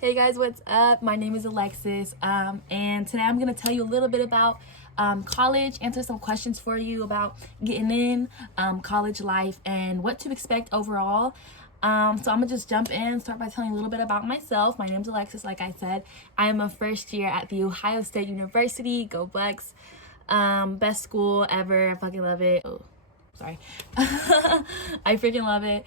Hey guys, what's up? My name is Alexis, and today I'm going to tell you a little bit about college, answer some questions for you about getting in, college life, and what to expect overall. So I'm going to just jump in, start by telling you a little bit about myself. My name is Alexis, like I said. I am a first year at The Ohio State University. Go Bucks. Best school ever. I fucking love it. Oh, sorry. I freaking love it.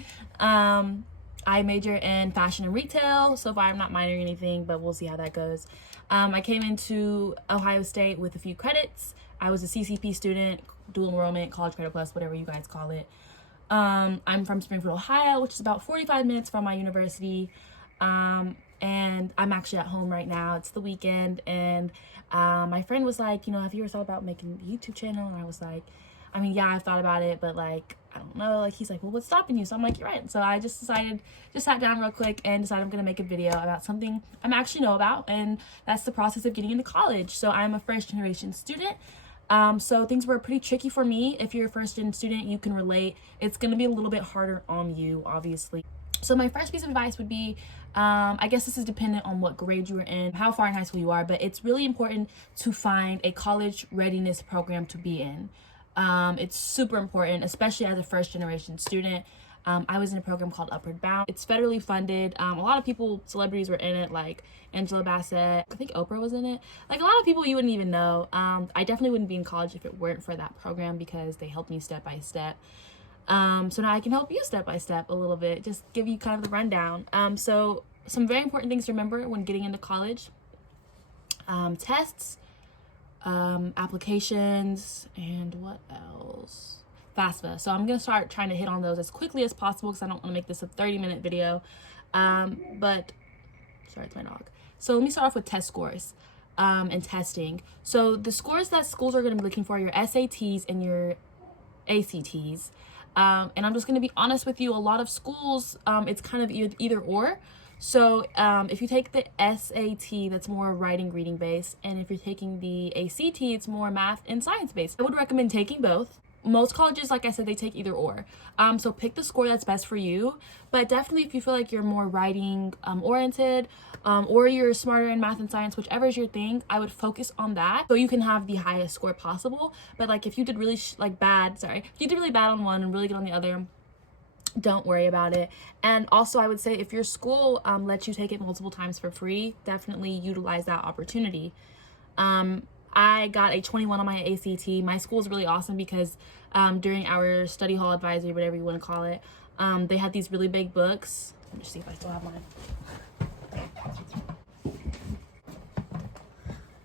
I major in fashion and retail. So far I'm not minoring anything, but we'll see how that goes. I came into Ohio State with a few credits. I was a CCP student, dual enrollment, college credit plus, whatever you guys call it. I'm from Springfield, Ohio, which is about 45 minutes from my university. And I'm actually at home right now. It's the weekend, and my friend was like, have you ever thought about making a YouTube channel? And I was like, I mean, yeah, I've thought about it, but like, I don't know. Like, he's like, well, what's stopping you? So I'm like, you're right. So I just sat down real quick and decided I'm going to make a video about something I'm actually know about, and that's the process of getting into college. So I'm a first generation student. So things were pretty tricky for me. If you're a first gen student, you can relate. It's going to be a little bit harder on you, obviously. So my first piece of advice would be, I guess this is dependent on what grade you are in, how far in high school you are, but it's really important to find a college readiness program to be in. It's super important, especially as a first generation student. I was in a program called Upward Bound. It's federally funded. A lot of people, celebrities were in it, like Angela Bassett. I think Oprah was in it. Like a lot of people you wouldn't even know. I definitely wouldn't be in college if it weren't for that program, because they helped me step by step. So now I can help you step by step a little bit, just give you kind of the rundown. So some very important things to remember when getting into college: tests, applications, and what else? FAFSA. So I'm gonna start trying to hit on those as quickly as possible, because I don't want to make this a 30-minute video. But sorry, it's my dog. So let me start off with test scores and testing. So the scores that schools are going to be looking for are your SATs and your ACTs. And I'm just going to be honest with you, a lot of schools, it's kind of either or. So if you take the SAT, that's more writing, reading based. And if you're taking the ACT, it's more math and science based. I would recommend taking both. Most colleges, like I said, they take either or. So pick the score that's best for you. But definitely if you feel like you're more writing oriented, or you're smarter in math and science, whichever is your thing, I would focus on that so you can have the highest score possible. But like if you did really if you did really bad on one and really good on the other, don't worry about it. And also I would say, if your school lets you take it multiple times for free, definitely utilize that opportunity. I got a 21 on my ACT. My school is really awesome because during our study hall advisory, whatever you want to call it, they had these really big books. Let me see if I still have mine.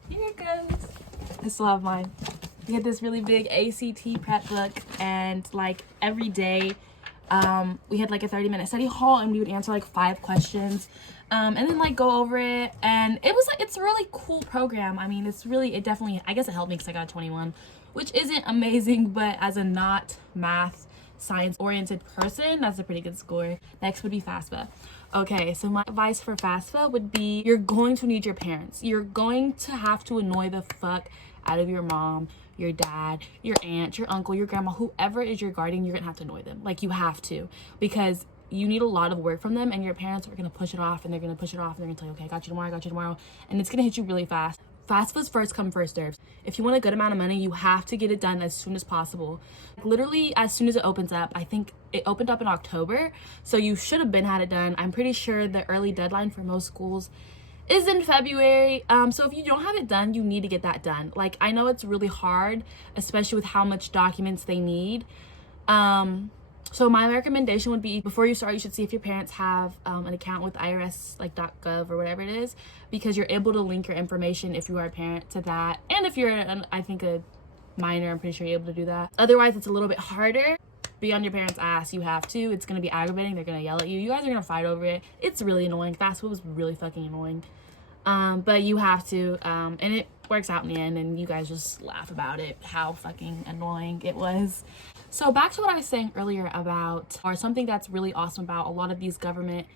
Here it goes. I still have mine. We had this really big ACT prep book, and like every day we had like a 30-minute study hall, and we would answer like 5 questions, and then like go over it. And it was like, it's a really cool program. I mean, it definitely, I guess it helped me because I got a 21, which isn't amazing, but as a not math science oriented person, that's a pretty good score. Next would be FAFSA. Okay, so my advice for FAFSA would be, you're going to need your parents. You're going to have to annoy the fuck out of your mom, your dad, your aunt, your uncle, your grandma, whoever is your guardian. You're gonna have to annoy them. Like, you have to, because you need a lot of work from them, and your parents are gonna push it off, and they're gonna push it off, and they're gonna tell you, okay, I got you tomorrow, and it's gonna hit you really fast. FAFSA's first come, first served. If you want a good amount of money, you have to get it done as soon as possible. Literally as soon as it opens up. I think it opened up in October, so you should have had it done. I'm pretty sure the early deadline for most schools is in February. So if you don't have it done, you need to get that done. Like, I know it's really hard, especially with how much documents they need. So my recommendation would be, before you start, you should see if your parents have an account with IRS, like .gov or whatever it is, because you're able to link your information, if you are a parent, to that. And if you're I think a minor, I'm pretty sure you're able to do that. Otherwise, it's a little bit harder. Be on your parents' ass. You have to. It's gonna be aggravating. They're gonna yell at you. You guys are gonna fight over it. It's really annoying. FAFSA was really fucking annoying. But you have to, and it works out in the end, and you guys just laugh about it, how fucking annoying it was. So back to what I was saying earlier about, or something that's really awesome about a lot of these government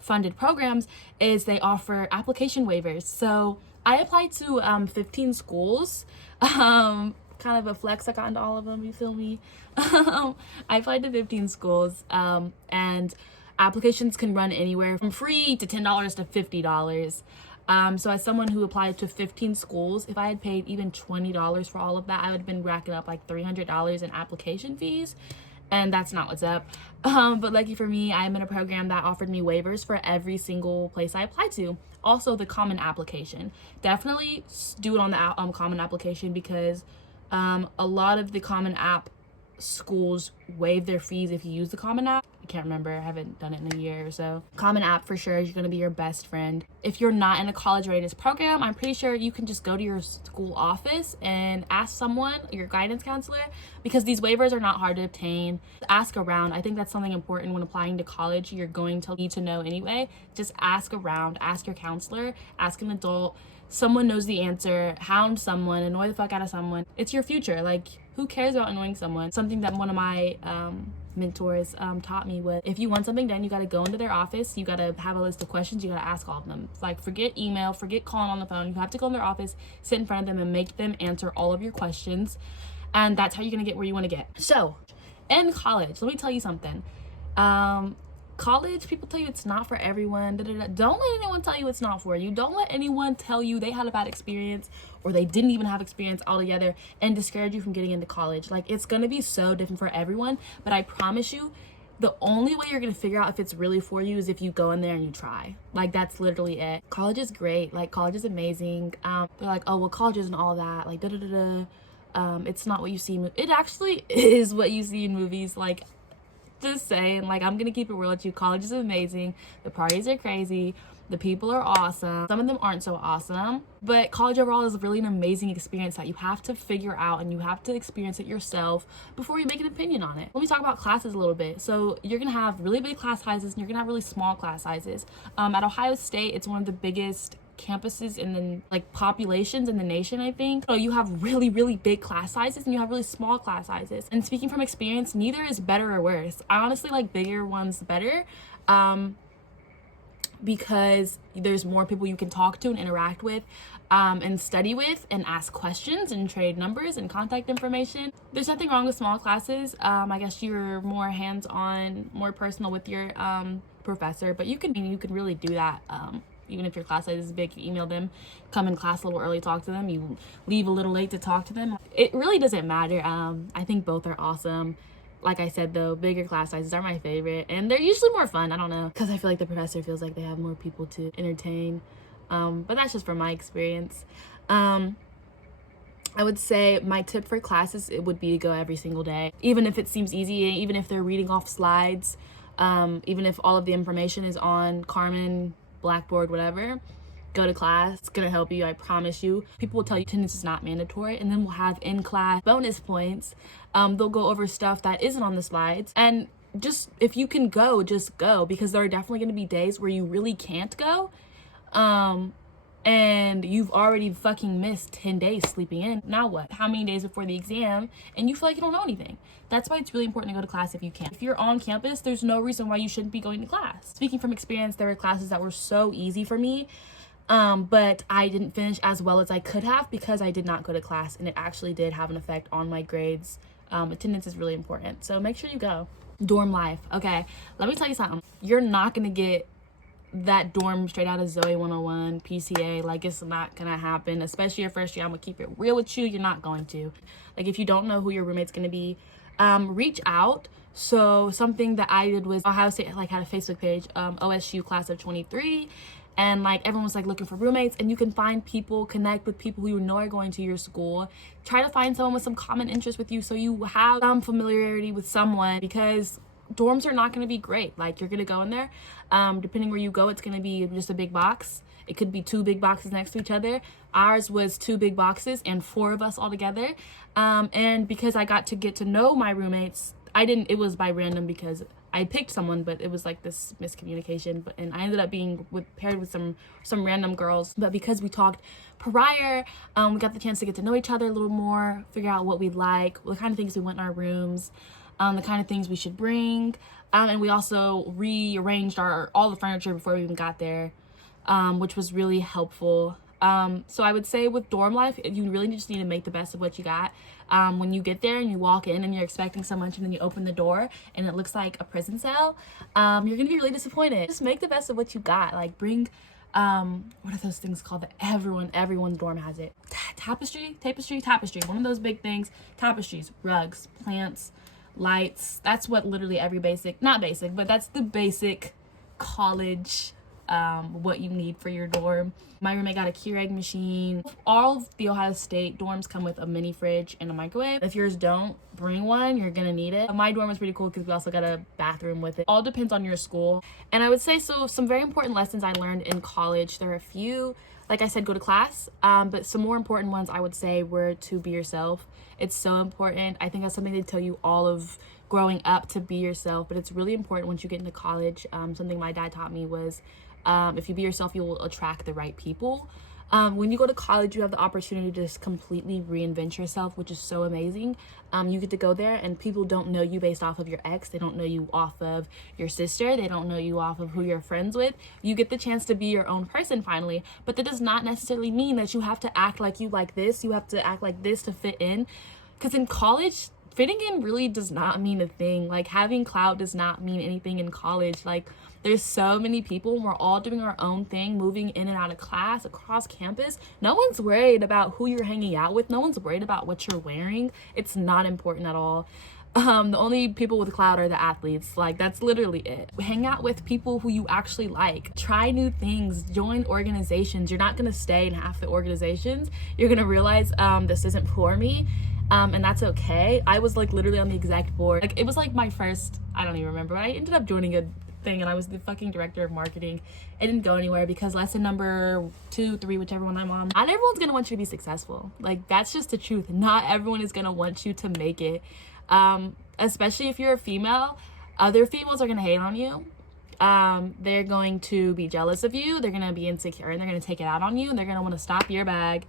funded programs, is they offer application waivers. So I applied to 15 schools. Kind of a flex, I got into all of them, you feel me? I applied to 15 schools, and Applications can run anywhere from free to $10 to $50. So as someone who applied to 15 schools, if I had paid even $20 for all of that, I would have been racking up like $300 in application fees. And that's not what's up. But lucky for me, I'm in a program that offered me waivers for every single place I applied to. Also, the common application. Definitely do it on the common application, because a lot of the common app schools waive their fees if you use the common app. I can't remember, I haven't done it in a year or so. Common app for sure is going to be your best friend. If you're not in a college readiness program, I'm pretty sure you can just go to your school office and ask someone, your guidance counselor, because these waivers are not hard to obtain. Ask around. I think that's something important when applying to college. You're going to need to know anyway. Just ask around, ask your counselor, ask an adult. Someone knows the answer. Hound someone, annoy the fuck out of someone. It's your future. Like, who cares about annoying someone? Something that one of my mentors taught me was, if you want something done, you got to go into their office. You got to have a list of questions. You got to ask all of them. It's like, forget email, forget calling on the phone. You have to go in their office, sit in front of them, and make them answer all of your questions. And that's how you're going to get where you want to get. So, in college, let me tell you something. College, people tell you it's not for everyone. Don't let anyone tell you it's not for you. Don't let anyone tell you they had a bad experience or they didn't even have experience altogether and discourage you from getting into college. Like, it's gonna be so different for everyone, but I promise you, the only way you're gonna figure out if it's really for you is if you go in there and you try. Like, that's literally it. College is great. Like, college is amazing. They're like, oh well, college isn't all that. Like, it's not what you see. It actually is what you see in movies. Like, just saying, like, I'm gonna keep it real with you. College is amazing. The parties are crazy. The people are awesome. Some of them aren't so awesome, but college overall is really an amazing experience that you have to figure out and you have to experience it yourself before you make an opinion on it. Let me talk about classes a little bit. So you're gonna have really big class sizes and you're gonna have really small class sizes. At Ohio State, it's one of the biggest campuses in the like populations in the nation, I think. So you have really big class sizes and you have really small class sizes. And speaking from experience, neither is better or worse. I honestly like bigger ones better, because there's more people you can talk to and interact with, and study with and ask questions and trade numbers and contact information. There's nothing wrong with small classes. I guess you're more hands-on, more personal with your professor, but you can really do that. Even if your class size is big, you email them, come in class a little early, talk to them, you leave a little late to talk to them. It really doesn't matter. I think both are awesome. Like I said, though, bigger class sizes are my favorite, and they're usually more fun. I don't know, because I feel like the professor feels like they have more people to entertain. But that's just from my experience. I would say my tip for classes, it would be to go every single day. Even if it seems easy, even if they're reading off slides, even if all of the information is on Carmen, Blackboard, whatever, go to class. It's gonna help you, I promise you. People will tell you attendance is not mandatory, and then we'll have in-class bonus points. They'll go over stuff that isn't on the slides, and just, if you can go, just go, because there are definitely gonna be days where you really can't go, and you've already fucking missed 10 days sleeping in. Now what? How many days before the exam and you feel like you don't know anything? That's why it's really important to go to class if you can. If you're on campus, there's no reason why you shouldn't be going to class. Speaking from experience, there were classes that were so easy for me, but I didn't finish as well as I could have because I did not go to class, and it actually did have an effect on my grades. Attendance is really important, so make sure you go. Dorm life. Okay, let me tell you something. You're not gonna get that dorm straight out of Zoe 101, PCA. Like, it's not gonna happen, especially your first year. I'm gonna keep it real with you. You're not going to. Like, if you don't know who your roommate's gonna be, reach out. So something that I did was Ohio State like had a Facebook page, OSU class of 23, and like everyone was like looking for roommates, and you can find people, connect with people who you know are going to your school. Try to find someone with some common interest with you so you have some familiarity with someone, because dorms are not going to be great. Like, you're going to go in there, depending where you go, it's going to be just a big box. It could be 2 big boxes next to each other. Ours was 2 big boxes and 4 of us all together. And because I got to get to know my roommates, it was by random because I picked someone, but it was like this miscommunication. And I ended up being paired with some random girls. But because we talked prior, we got the chance to get to know each other a little more, figure out what we like, what kind of things we want in our rooms, the kind of things we should bring. And we also rearranged all the furniture before we even got there, which was really helpful. So I would say with dorm life, you really just need to make the best of what you got. When you get there and you walk in and you're expecting so much and then you open the door and it looks like a prison cell, you're gonna be really disappointed. Just make the best of what you got. Like bring, what are those things called that everyone's dorm has it? Tapestry. One of those big things. Tapestries, rugs, plants, lights. That's what literally every not basic, but that's the basic college what you need for your dorm. My roommate got a Keurig machine. All of the Ohio State dorms come with a mini fridge and a microwave. If yours don't, bring one, you're gonna need it. My dorm was pretty cool because we also got a bathroom with it. All depends on your school. And I would say, so some very important lessons I learned in college, there are a few, like I said, go to class, but some more important ones I would say were to be yourself. It's so important. I think that's something they tell you all of growing up, to be yourself, but it's really important once you get into college. Something my dad taught me was, if you be yourself, you will attract the right people. When you go to college, you have the opportunity to just completely reinvent yourself, which is so amazing. You get to go there and people don't know you based off of your ex. They don't know you off of your sister. They don't know you off of who you're friends with. You get the chance to be your own person finally, but that does not necessarily mean that you have to act like you like this. You have to act like this to fit in. Because in college, fitting in really does not mean a thing. Like having clout does not mean anything in college. Like there's so many people and we're all doing our own thing, moving in and out of class, across campus. No one's worried about who you're hanging out with. No one's worried about what you're wearing. It's not important at all. The only people with clout are the athletes. Like that's literally it. Hang out with people who you actually like. Try new things. Join organizations. You're not gonna stay in half the organizations. You're gonna realize this isn't for me. And that's okay. I was like literally on the exec board. Like it was like my first, I don't even remember. I ended up joining a thing and I was the fucking director of marketing. It didn't go anywhere because lesson number 2, 3, whichever one I'm on, not everyone's gonna want you to be successful. Like that's just the truth. Not everyone is gonna want you to make it. Especially if you're a female, other females are gonna hate on you. They're going to be jealous of you. They're gonna be insecure and they're gonna take it out on you and they're gonna want to stop your bag.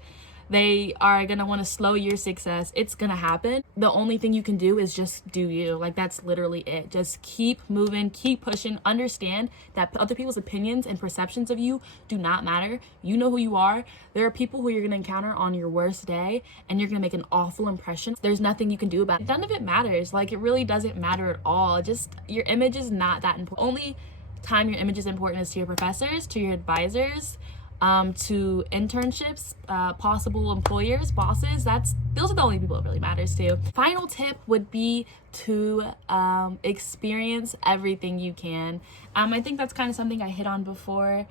They are gonna want to slow your success. It's gonna happen. The only thing you can do is just do you. Like that's literally it. Just keep moving, keep pushing. Understand that other people's opinions and perceptions of you do not matter. You know who you are. There are people who you're gonna encounter on your worst day and you're gonna make an awful impression. There's nothing you can do about it. None of it matters. Like it really doesn't matter at all. Just your image is not that important. Only time your image is important is to your professors, to your advisors, to internships, possible employers, bosses. Those are the only people it really matters to. Final tip would be to experience everything you can. I think that's kind of something I hit on before.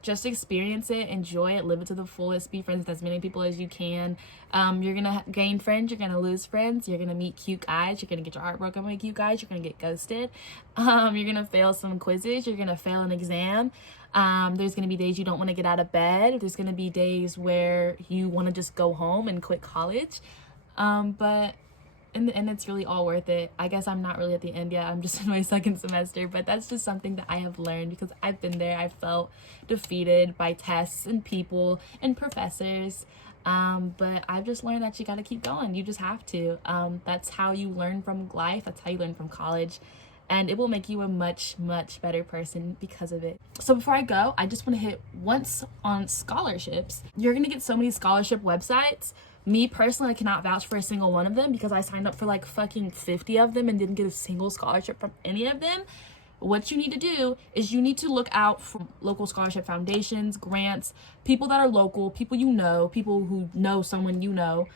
Just experience it, enjoy it, live it to the fullest, be friends with as many people as you can. You're gonna gain friends, you're gonna lose friends, you're gonna meet cute guys, you're gonna get your heart broken by cute guys, you're gonna get ghosted, you're gonna fail some quizzes, you're gonna fail an exam. There's gonna be days you don't want to get out of bed. There's gonna be days where you want to just go home and quit college. But in the end, it's really all worth it. I guess I'm not really at the end yet. I'm just in my second semester, but that's just something that I have learned because I've been there. I felt defeated by tests and people and professors. But I've just learned that you got to keep going. You just have to. That's how you learn from life. That's how you learn from college. And it will make you a much, much better person because of it. So before I go, I just want to hit once on scholarships. You're going to get so many scholarship websites. Me personally, I cannot vouch for a single one of them because I signed up for like fucking 50 of them and didn't get a single scholarship from any of them. What you need to do is you need to look out for local scholarship foundations, grants, people that are local, people you know, people who know someone you know.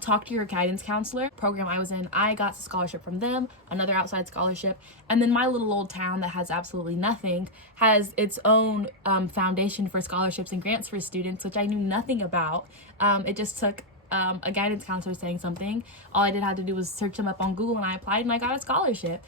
Talk to your guidance counselor. Program I was in, I got a scholarship from them, another outside scholarship, and then my little old town that has absolutely nothing has its own foundation for scholarships and grants for students, which I knew nothing about. It just took a guidance counselor saying something. All I had to do was search them up on Google and I applied and I got a scholarship.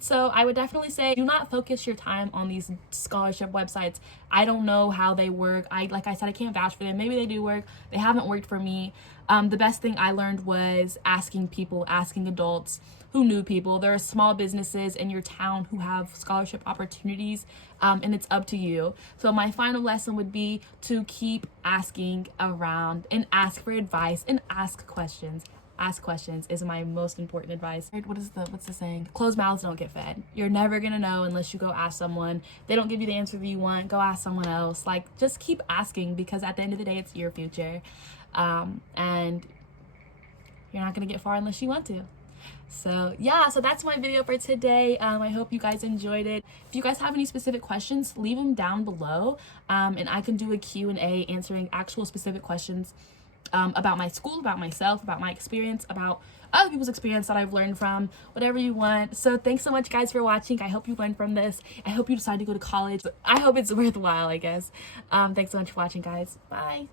So I would definitely say do not focus your time on these scholarship websites. I don't know how they work. Like I said, I can't vouch for them. Maybe they do work. They haven't worked for me. The best thing I learned was asking people, asking adults who knew people. There are small businesses in your town who have scholarship opportunities, and it's up to you. So my final lesson would be to keep asking around and ask for advice and ask questions. ask questions is my most important advice. What's the saying? Closed mouths don't get fed. You're never gonna know unless you go ask someone. They don't give you the answer that you want, go ask someone else. Like, just keep asking, because at the end of the day, it's your future. And you're not gonna get far unless you want to. So yeah, so that's my video for today. I hope you guys enjoyed it. If you guys have any specific questions, leave them down below, and I can do a Q&A answering actual specific questions about my school, about myself, about my experience, about other people's experience that I've learned from, whatever you want. So thanks so much, guys, for watching. I hope you learned from this. I hope you decide to go to college. I hope it's worthwhile, I guess. Thanks so much for watching, guys. Bye.